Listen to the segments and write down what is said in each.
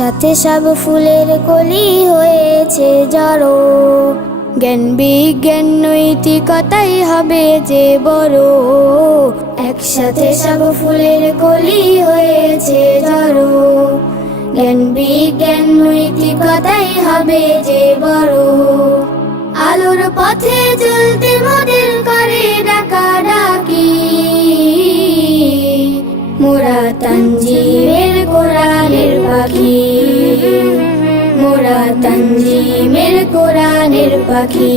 একসাথে সব ফুলের কলি হয়েছে জড়ো, জ্ঞান বিজ্ঞান নৈতিকতাই হবে যে বড়। একসাথে সব ফুলের কলি হয়েছে জড়ো, জ্ঞান বিজ্ঞান নৈতিকতাই হবে যে বড়। আলোর পথে চলতে মোদের করে ডাকাডাকি, মোরা তানজিমের কোরআনের পাখি, মোরা তানজিমের কোরআনের পাখি,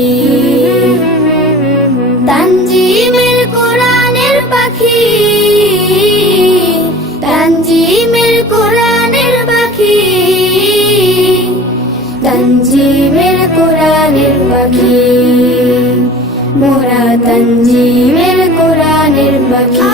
তানজিমের কোরআনের পাখি, তানজিমের কোরআনের পাখি, তানজিমের কোরআনের পাখি, মোরা তানজিমের কোরআনের পাখি।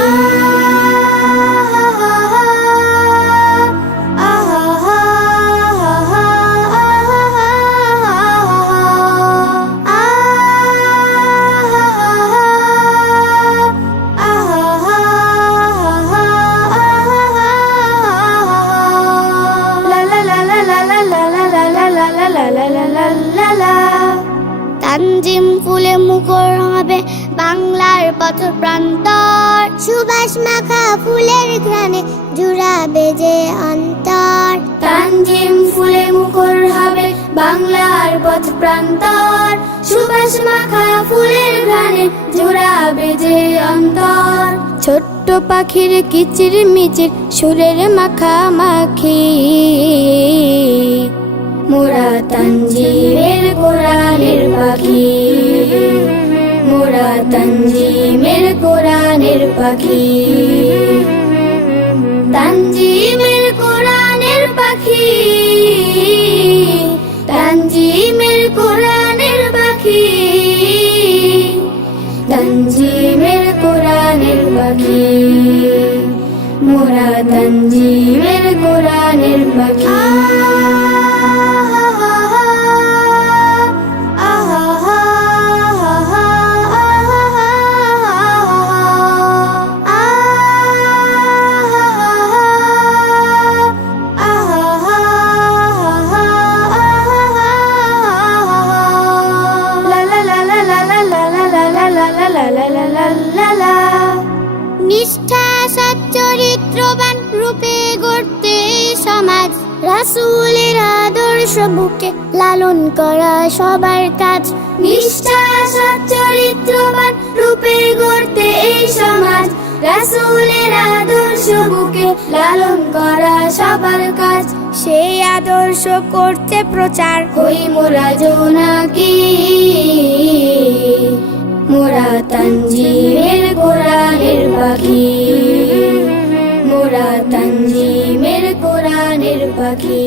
তানজিম ফুলে মুখর হবে বাংলার পথ প্রান্তর, সুবাস মাখা ফুলের ঘ্রাণে জুড়াবে যে অন্তর। তানজিম ফুলে মুখর হবে বাংলার পথ প্রান্তর, সুবাস মাখা ফুলের ঘ্রাণে জুড়াবে যে অন্তর। ছোট্ট পাখির কিচির মিচির সুরের মাখামাখি, মোরা তানজিমের কোরআনের পাখি, মোরা তানজিমের কোরআনের পাখি, তানজিমের কোরআনের পাখি, তানজিমের কোরআনের পাখি, তানজিমের কোরআনের পাখি, মোরা তানজিমের কোরআনের পাখি। নিষ্ঠা সচ্চরিত্রবান রূপে গড়তে সমাজ, রাসূলের আদর্শ বুকে লালন করা সবার কাজ। নিষ্ঠা সচ্চরিত্রবান রূপে গড়তে এই সমাজ, রাসূলের আদর্শ বুকে লালন করা সবার কাজ। সেই আদর্শ করতে প্রচার হই মোরা জোনাকি, মোরা তানজিমের কোরআনের পাখি, মোরা তানজিমের কোরআনের পাখি।